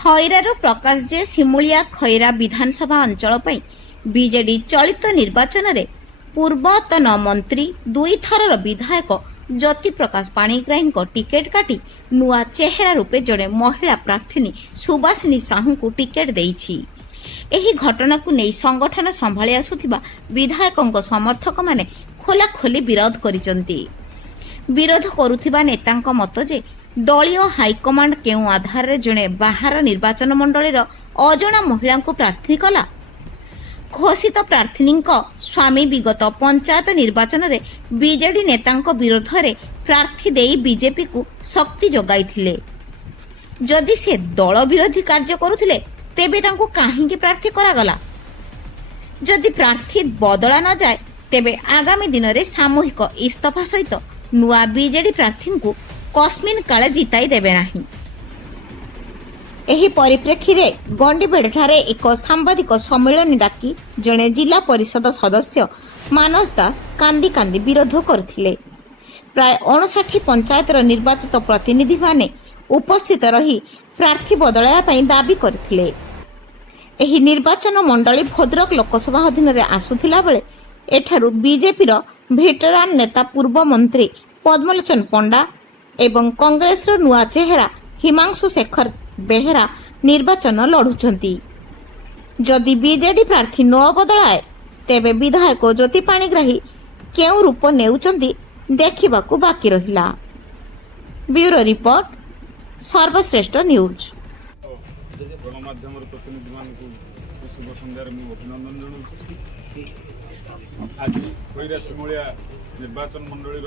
खैरारू प्रकाश जे सिमुलिया खैरा विधानसभा अंचल पई बीजेडी चलित निर्वाचन रे पूर्वतन मंत्री दुई थरर विधायक ज्योति प्रकाश पाणिग्राही टिकेट काटी नुआ चेहरा रूपे जड़े महिला प्रार्थी सुभाषिनी साहू को टिकेट देइछि। एही घटना को नहीं संगठन संभाली आसुथिबा विधायकों समर्थक माने खोलाखोली विरोध करिसंती। विरोध करुथिबा नेतांक मत जे दलीय हाइकमांड केउ आधार रे जणे बाहर निर्वाचन मंडलीर अजणा महिला को प्रार्थी कला। घोषित प्रार्थी स्वामी विगत पंचायत निर्वाचन रे बीजेडी नेतांक विरोध रे प्रार्थी देई बीजेपी को शक्ति जोगाइथिले। जदि से दल विरोधी कार्य करुथिले तेबे तांको काहेकि प्रार्थी करागला। जदि प्रार्थी बदला न जाए तेबे आगामी दिन रे सामूहिक इस्तफा सहित नुआ बीजेडी प्रार्थी को कस्मिन काले जिताई देबे नाही। एही परिप्रेक्षी रे गंडीबेड़ठारे एक सांबादिक सम्मेलन डाकी जणे जिला परिषद सदस्य मानस दास कांदी कांदी विरोध करथिले। प्राय 59 पंचायत निर्वाचित प्रतिनिधि माने उपस्थित रही प्रार्थी बदलाया पई दाबी करथिले। एही निर्वाचन मंडली भद्रक लोकसभा अधीन रे आसुथिला बेले एठारु बीजेपी रो भेटरान नेता पूर्व मंत्री पद्मलोचन पंडा एवं कांग्रेस रो नुआ चेहरा हिमांशु शेखर बेहेरा निर्वाचन लड़ुचंती। जदि बीजेडी प्रार्थी न बदलाए तेबे विधायक ज्योति पाणिग्राही केउ रूप नेउचंती देखिबाकू बाकी रहिला। ब्यूरो रिपोर्ट सर्वश्रेष्ठ न्यूज। गणमाध्यम प्रतिनिधि मानकु शुभ संध्यार मु अभिनंदन जणाउछि। आज खैरा सिमुलिया निर्वाचन मंडलीर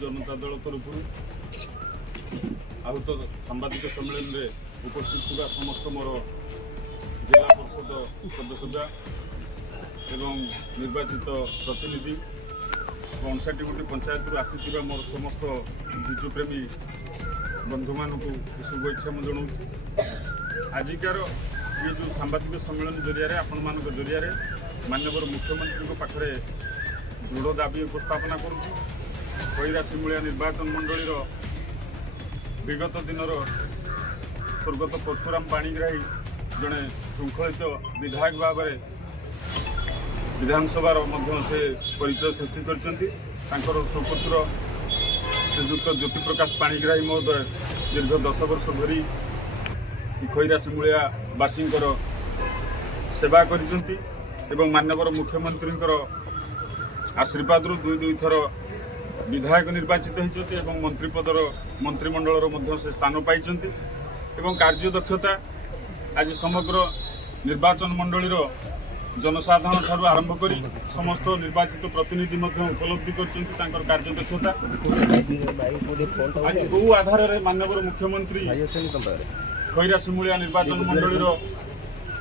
जनता दल तरफ आहूत सांबादिक सम्मेलन रे उपस्थित थिबा समस्त मोर जिला परिषद सदस्य एवं निर्वाचित प्रतिनिधि 59 पंचायत आसी मोर समस्त विजु प्रेमी बंधु मानक शुभेच्छा मुझे जनाऊँ। आजिकार ये जो सांबादिक सम्मेलन जरिया आपण मान जरिया माननीय मुख्यमंत्री पाखे दृढ़ दाबी उपस्थापना करुँ। खैरा सिमुलिया निर्वाचन मंडलीर विगत दिनर स्वर्गत परशुराम पाणिग्राही जड़े श्रृंखलित विधायक भाव में विधानसभा से परिचय सृष्टि कर सुपुत्र श्रीजुक्त ज्योति प्रकाश पाणिग्राही महोदय दीर्घ 10 वर्ष धरी खैरा सिमुलिया बासी सेवा कर माननीय मुख्यमंत्री आशीर्वाद दुई थर विधायक निर्वाचित होती मंत्रिपदर मंत्रिमंडल से स्थान पाई कार्यदक्षता आज समग्र निर्वाचन मंडलीर जनसाधारण ठारू आरंभ कर समस्त निर्वाचित प्रतिनिधि उपलब्धि कर कार्यदक्षता आज बहु आधार में माननीय मुख्यमंत्री खैरा सिमुलिया निर्वाचन मंडलीर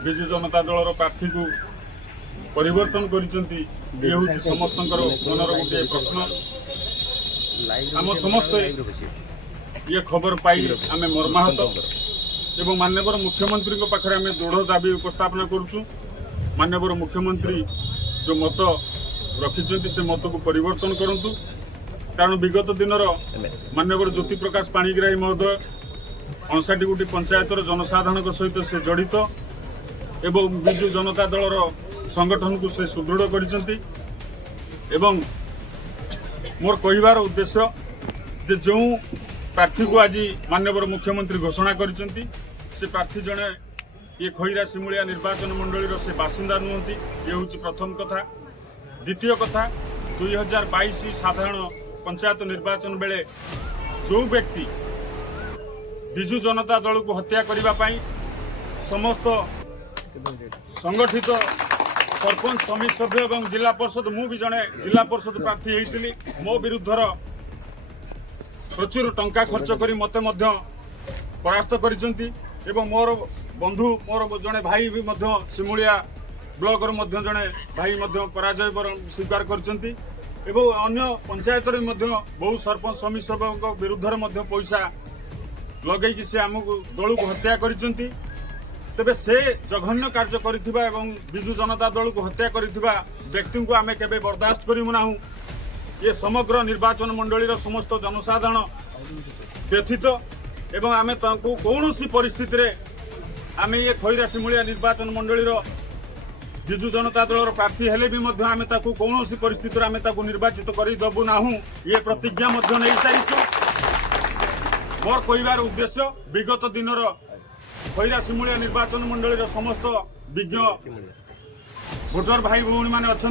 विजु जनता दल प्रार्थी को परिवर्तन करिसेंती। ये हूँ समस्त मनर गोटे प्रश्न। आम समस्त ये खबर पाई आम मर्माहत एवं माननीय मुख्यमंत्री पाखे आम दृढ़ दाबी उपस्थापना करुचु। माननीय मुख्यमंत्री जो मत रखिंट से मत को परिवर्तन करंतु। कारण विगत दिनर माननीय ज्योति प्रकाश पाणिग्राही महोदय 59 पंचायतर जनसाधारण सहित से जड़ित एवं विजु जनता दलर संगठन को से सुदृढ़ करिसेंती। एवं मोर कहिबार उद्देश्य जे जो प्रार्थी को आज माननीय मुख्यमंत्री घोषणा करिसेंती से प्रार्थी जड़े ये खैरा सिमुलिया निर्वाचन मंडलीर से बासिंदा नुहंती। ये हूँ प्रथम कथा। द्वितीय कथा 2022 साधारण पंचायत निर्वाचन बेले जो व्यक्ति विजु जनता दल को हत्या करने पाई समस्त संगठित सरपंच समिति सभ्य एवं जिला परिषद मु भी जड़े जिला परिषद प्रार्थी होती मो विरुद्धर प्रचुर टंका खर्च कर मत परास्त करिसेंती। एवं मोर बंधु मोर जड़े भाई भी सिमुलिया ब्लॉक जड़े भाई पराजय स्वीकार करछंती। एवं अन्य पंचायत बहु सरपंच समिति सभ्य विरुद्धर पैसा लगे से आमको दल को हत्या करिसेंती। तेबे से जघन्य कार्य करिथिबा एवं विजु जनता दल को हत्या करिथिबा व्यक्ति को आमे केबे बर्दाश्त करिमु नाहु। ये समग्र निर्वाचन मंडलीर समस्त जनसाधारण व्यथित एवं आमे तांको कौनसी परिस्थिति रे आम ये खैरा सिमुलिया निर्वाचन मंडली विजु जनता दल प्रार्थी हेले भी मध्य आमे ताकू कौन परिस्थिति आमे ताकू निर्वाचित करदेबू ना ये प्रतिज्ञा नहीं सारी। मोर कहबार उद्देश्य विगत दिन खैरा सिमुलिया निर्वाचन मंडली समस्त विज्ञ भोटर भाई भौणी मैंने अच्छा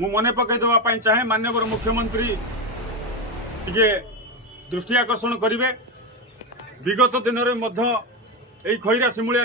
मु मन पकई देवाई चाहे माननीय मुख्यमंत्री टिके दृष्टि आकर्षण करेंगे। विगत दिन में खैरा सिमुलिया